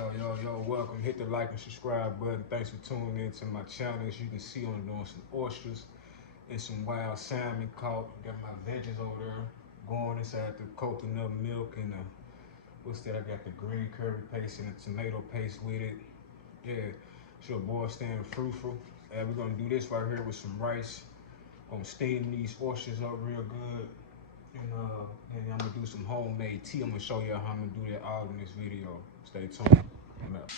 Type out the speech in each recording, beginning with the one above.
Yo, welcome. Hit the like and subscribe button. Thanks for tuning in to my channel. As you can see, I'm doing some oysters and some wild salmon caught. Got my veggies over there going inside the coconut milk and what's that? I got the green curry paste and the tomato paste with it. Yeah, it's your boy staying fruitful. And we're gonna do this right here with some rice. Gonna steam these oysters up real good. And I'm gonna do some homemade tea. I'm gonna show you how I'm gonna do that all in this video. Stay tuned. I'm out.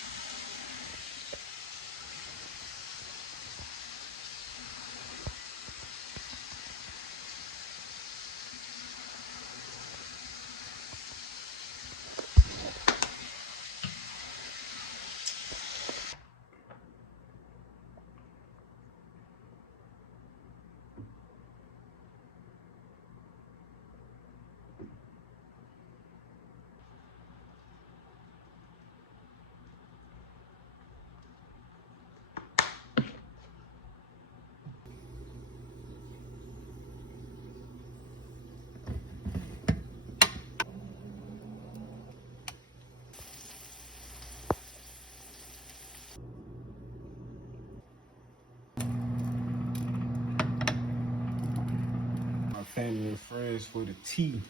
My family and friends for the tea.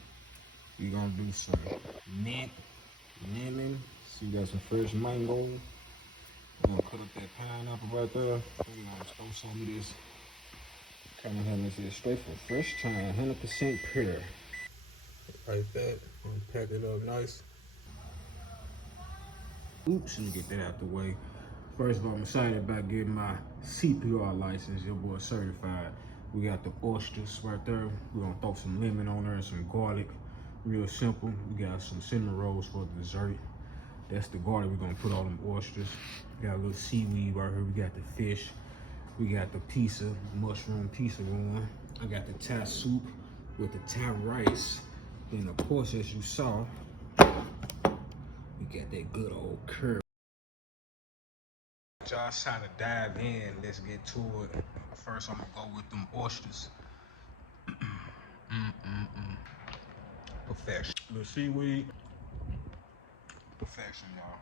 We gonna do some mint, lemon. See, we got some fresh mango. We're gonna cut up that pineapple right there. We're gonna throw some of this. Kind of having this straight from fresh thyme, 100% pure. Like that. Gonna pack it up nice. Oops, let me get that out the way. First of all, I'm excited about getting my CPR license, your boy certified. We got the oysters right there. We're gonna throw some lemon on there and some garlic. Real simple. We got some cinnamon rolls for dessert. That's the garlic we're gonna put on them oysters. We got a little seaweed right here. We got the fish. We got the pizza, mushroom pizza one. I got the Thai soup with the Thai rice. And of course, as you saw, we got that good old curry. Y'all trying to dive in. Let's get to it. First, I'm gonna go with them oysters. Perfection. The seaweed. Perfection, y'all.